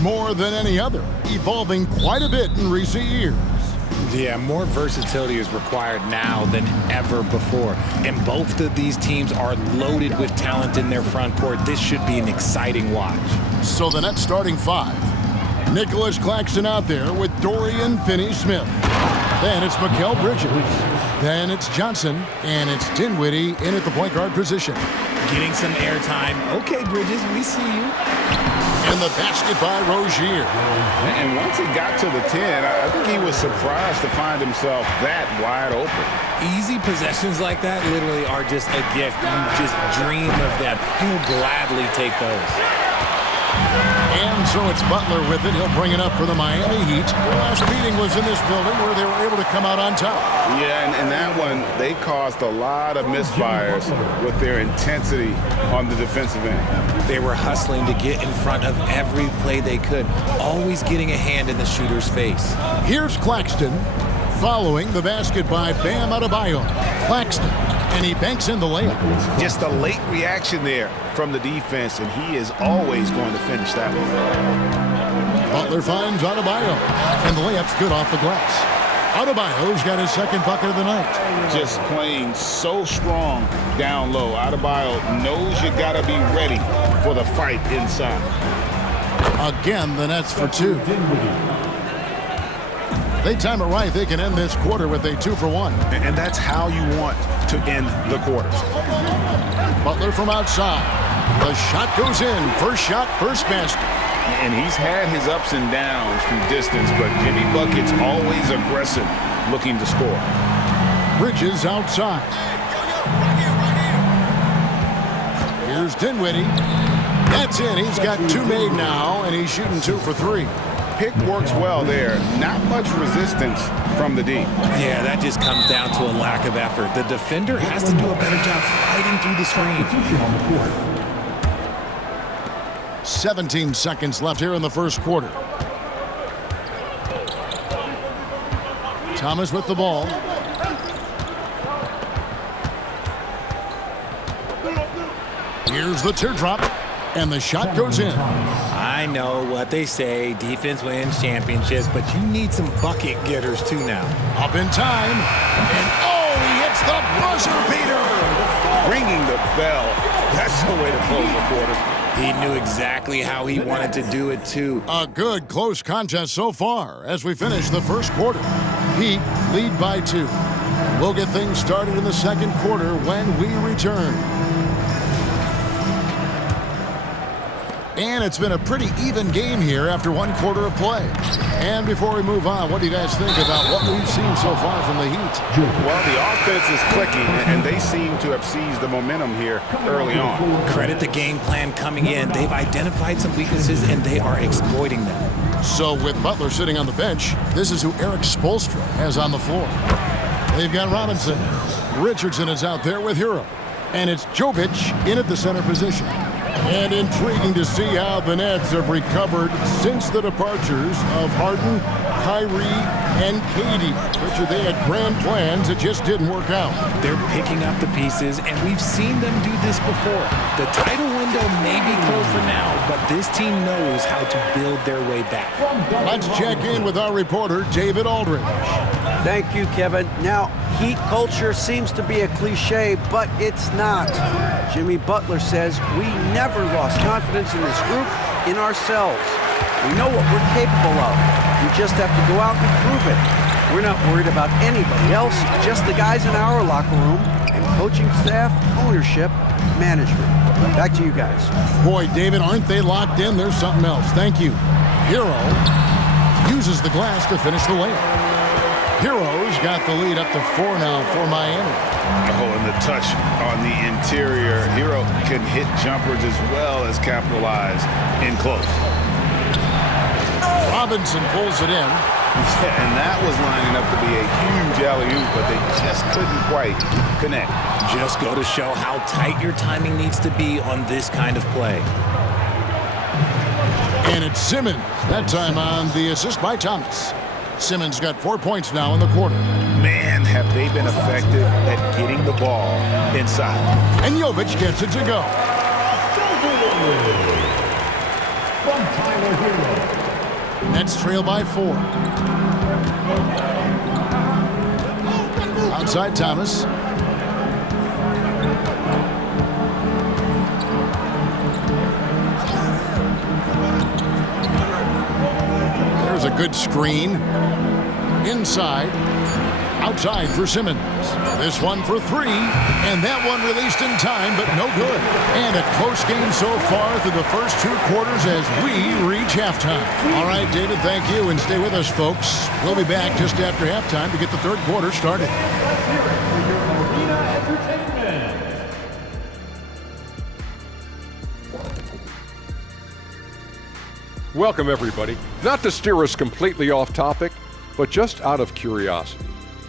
more than any other, evolving quite a bit in recent years. Yeah, more versatility is required now than ever before. And both of these teams are loaded with talent in their front court. This should be an exciting watch. So the Nets starting five. Nicholas Claxton out there with Dorian Finney-Smith. Then it's Mikal Bridges. Then it's Johnson. And it's Dinwiddie in at the point guard position. Getting some airtime. Okay, Bridges, we see you. And the basket by Rozier. And once he got to the 10, I think he was surprised to find himself that wide open. Easy possessions like that literally are just a gift. You just dream of them. He'll gladly take those. And so it's Butler with it. He'll bring it up for the Miami Heat. Their last meeting was in this building where they were able to come out on top. Yeah, and that one, they caused a lot of misfires with their intensity on the defensive end. They were hustling to get in front of every play they could, always getting a hand in the shooter's face. Here's Claxton following the basket by Bam Adebayo. Claxton, and he banks in the layup. Just a late reaction there from the defense, and he is always going to finish that one. Butler finds Adebayo, and the layup's good off the glass. Adebayo's got his second bucket of the night. Just playing so strong down low. Adebayo knows you got to be ready for the fight inside. Again, the Nets for two. They time it right. They can end this quarter with a 2-for-1. And that's how you want to end the quarters. Butler from outside. The shot goes in. First shot, first basket. And he's had his ups and downs from distance, but Jimmy Bucket's always aggressive, looking to score. Bridges outside. Here's Dinwiddie. That's in. He's got two made now, and he's shooting 2 for 3. Pick works well there. Not much resistance from the D. Yeah, that just comes down to a lack of effort. The defender has to do a better job fighting through the screen. 17 seconds left here in the first quarter. Thomas with the ball. Here's the teardrop, and the shot goes in. I know what they say, defense wins championships, but you need some bucket getters too now. Up in time, and he hits the buzzer beater. Ringing the bell. That's the way to close the quarter. He knew exactly how he wanted to do it too. A good close contest so far as we finish the first quarter. Heat lead by 2. We'll get things started in the second quarter when we return. And it's been a pretty even game here after one quarter of play. And before we move on, what do you guys think about what we've seen so far from the Heat? Well, the offense is clicking, and they seem to have seized the momentum here early on. Credit the game plan coming in. They've identified some weaknesses, and they are exploiting them. So with Butler sitting on the bench, this is who Eric Spoelstra has on the floor. They've got Robinson. Richardson is out there with Hero. And it's Jovic in at the center position. And intriguing to see how the Nets have recovered since the departures of Harden, Kyrie, and KD. Richard, they had grand plans that just didn't work out. They're picking up the pieces, and we've seen them do this before. The title window may be closed for now, but this team knows how to build their way back. Let's check in with our reporter, David Aldridge. Thank you, Kevin. Now, Heat culture seems to be a cliche, but it's not. Jimmy Butler says we never lost confidence in this group, in ourselves. We know what we're capable of. We just have to go out and prove it. We're not worried about anybody else, just the guys in our locker room and coaching staff, ownership, management. Back to you guys. Boy, David, aren't they locked in? There's something else. Thank you. Hero uses the glass to finish the layup. Hero's got the lead up to 4 now for Miami. And the touch on the interior. Hero can hit jumpers as well as capitalize in close. Robinson pulls it in. And that was lining up to be a huge alley-oop, but they just couldn't quite connect. Just go to show how tight your timing needs to be on this kind of play. And it's Simmons, that time on the assist by Thomas. Simmons got 4 points now in the quarter. Man, have they been effective at getting the ball inside. And Jovic gets it to go. From Tyler Hero. Nets trail by 4. Outside Thomas. There's a good screen. Inside. Outside for Simmons. This one for 3, and that one released in time, but no good. And a close game so far through the first 2 quarters as we reach halftime. All right, David, thank you, and stay with us, folks. We'll be back just after halftime to get the third quarter started. Welcome, everybody. Not to steer us completely off topic, but just out of curiosity.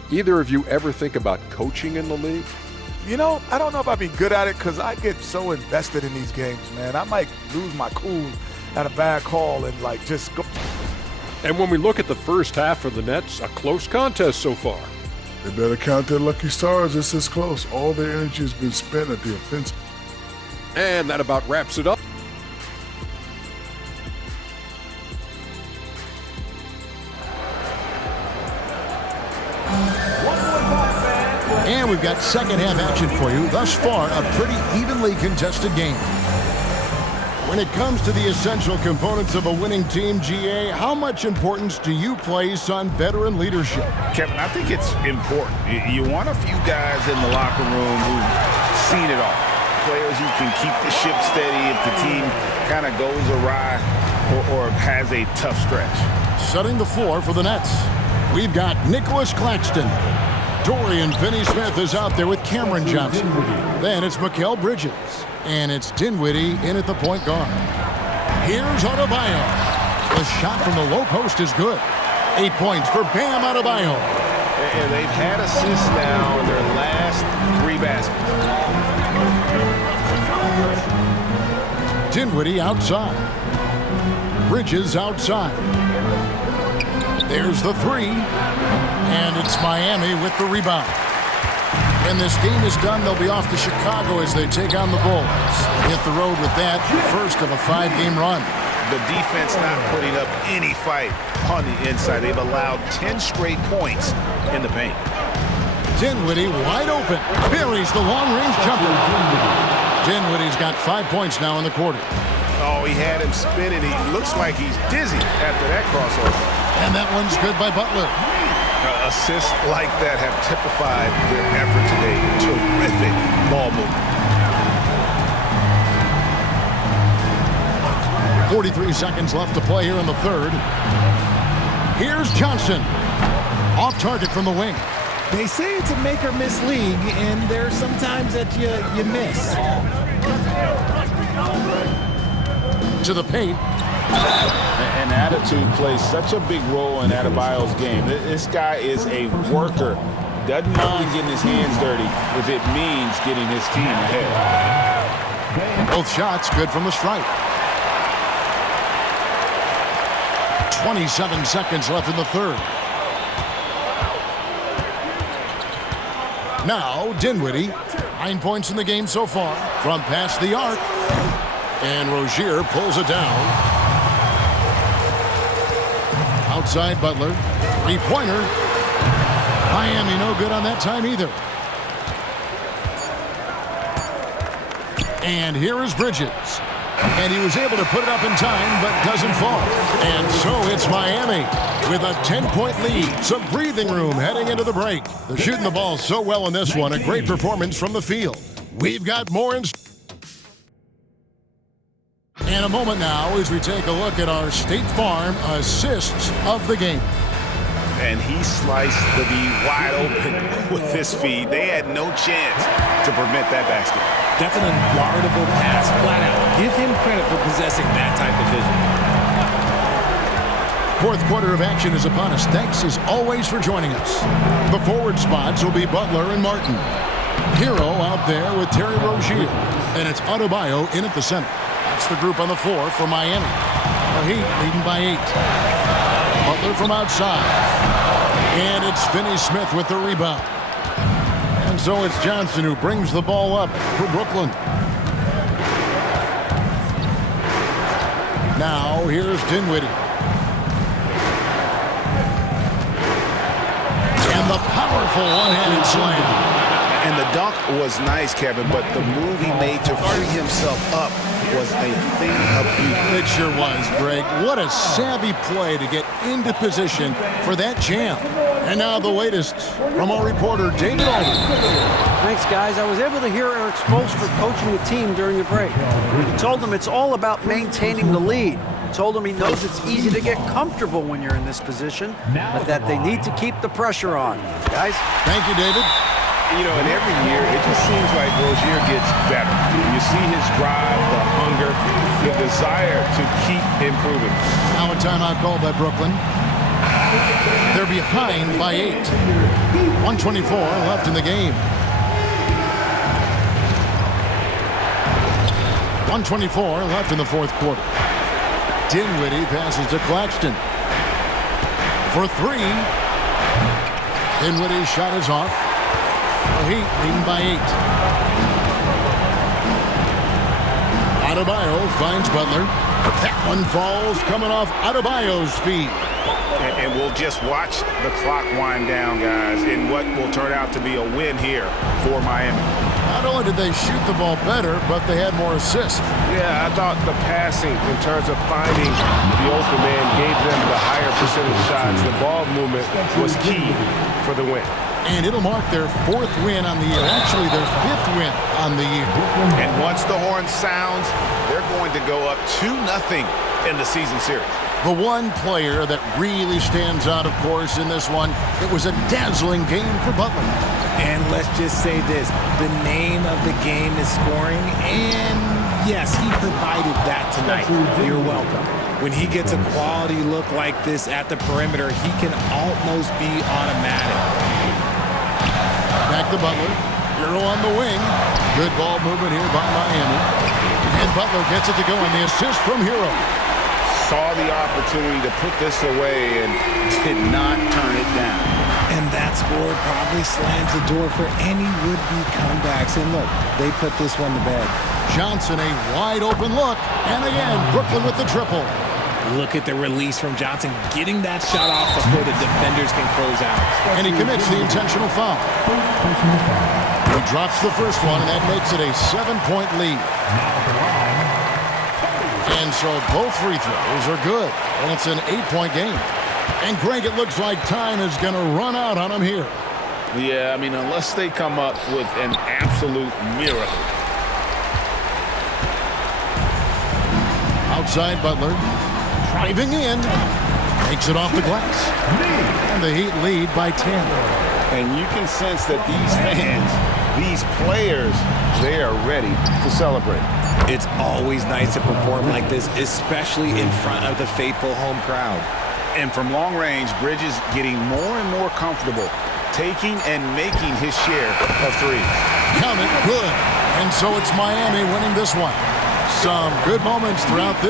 Either of you ever think about coaching in the league? You know, I don't know if I'd be good at it because I get so invested in these games, man. I might lose my cool at a bad call and, just go. And when we look at the first half of the Nets, a close contest so far. They better count their lucky stars. It's this close. All their energy has been spent at the offensive. And that about wraps it up. And we've got second half action for you. Thus far, a pretty evenly contested game. When it comes to the essential components of a winning team, GA, how much importance do you place on veteran leadership? Kevin, I think it's important. You want a few guys in the locker room who've seen it all. Players who can keep the ship steady if the team kind of goes awry or has a tough stretch. Setting the floor for the Nets, we've got Nicholas Claxton. Dorian Finney-Smith is out there with Cameron Johnson. Then it's Mikal Bridges. And it's Dinwiddie in at the point guard. Here's Adebayo. The shot from the low post is good. 8 points for Bam Adebayo. And they've had assists now in their last 3 baskets. Dinwiddie outside. Bridges outside. There's the 3. And it's Miami with the rebound. When this game is done, they'll be off to Chicago as they take on the Bulls. Hit the road with that, first of a 5-game run. The defense not putting up any fight on the inside. They've allowed 10 straight points in the paint. Dinwiddie wide open. Buries the long-range jumper. Dinwiddie's got 5 points now in the quarter. Oh, he had him spinning. He looks like he's dizzy after that crossover. And that one's good by Butler. Assists like that have typified their effort today. Terrific ball movement. 43 seconds left to play here in the third. Here's Johnson. Off target from the wing. They say it's a make or miss league, and there's sometimes that you miss. To the paint. And attitude plays such a big role in Adebayo's game. This guy is a worker. Doesn't mind getting his hands dirty if it means getting his team ahead. Both shots good from the stripe. 27 seconds left in the third. Now Dinwiddie. 9 points in the game so far. From past the arc. And Rozier pulls it down. Outside Butler. 3-pointer. Miami no good on that time either. And here is Bridges. And he was able to put it up in time, but doesn't fall. And so it's Miami with a 10-point lead. Some breathing room heading into the break. They're shooting the ball so well in this one. A great performance from the field. We've got more in a moment now as we take a look at our State Farm assists of the game. And he sliced the D wide open with his feed. They had no chance to prevent that basket. That's an unguardable pass, flat out. Give him credit for possessing that type of vision. Fourth quarter of action is upon us. Thanks as always for joining us. The forward spots will be Butler and Martin. Hero out there with Terry Rozier. And it's Adebayo in at the center. That's the group on the floor for Miami. The Heat leading by 8. Butler from outside. And it's Finney-Smith with the rebound. And so it's Johnson who brings the ball up for Brooklyn. Now here's Dinwiddie. And the powerful one-handed slam. And the dunk was nice, Kevin, but the move he made to free himself up was a thing of beauty. It sure was, Greg. What a savvy play to get into position for that jam. And now the latest from our reporter, David Aldridge. Thanks, guys. I was able to hear Eric Spoelstra coaching the team during the break. He told them it's all about maintaining the lead. Told him he knows it's easy to get comfortable when you're in this position, but that they need to keep the pressure on. Guys? Thank you, David. You know, and every year, it just seems like Rozier gets better. You see his drive, the hunger, the desire to keep improving. Now a timeout called by Brooklyn. They're behind by 8. 1:24 left in the game. 1:24 left in the fourth quarter. Dinwiddie passes to Claxton. For 3. Dinwiddie's shot is off. The Heat leading by 8. Adebayo finds Butler. That one falls coming off Adebayo's feet. And we'll just watch the clock wind down, guys, in what will turn out to be a win here for Miami. Not only did they shoot the ball better, but they had more assists. Yeah, I thought the passing in terms of finding the open man gave them the higher percentage shots. The ball movement was key for the win. And it'll mark their 4th win on the year. Actually, their 5th win on the year. And once the horn sounds, they're going to go up 2-0 in the season series. The one player that really stands out, of course, in this one, it was a dazzling game for Butler. And let's just say this, the name of the game is scoring, and yes, he provided that tonight. You're welcome. When he gets a quality look like this at the perimeter, he can almost be automatic. Back to Butler. Hero on the wing. Good ball movement here by Miami. And Butler gets it to go on the assist from Hero. Saw the opportunity to put this away and did not turn it down. And that score probably slams the door for any would-be comebacks. And look, they put this one to bed. Johnson, a wide open look. And again, Brooklyn with the triple. Look at the release from Johnson, getting that shot off before the defenders can close out. And he commits the intentional foul. He drops the first one, and that makes it a 7-point lead. And so both free throws are good, and it's an 8-point game. And Greg, it looks like time is going to run out on them here. Yeah, I mean, unless they come up with an absolute miracle. Outside Butler. Driving in, takes it off the glass. And the Heat lead by 10. And you can sense that these fans, these players, they are ready to celebrate. It's always nice to perform like this, especially in front of the faithful home crowd. And from long range, Bridges getting more and more comfortable, taking and making his share of threes. Count it, good. And so it's Miami winning this one. Some good moments throughout this.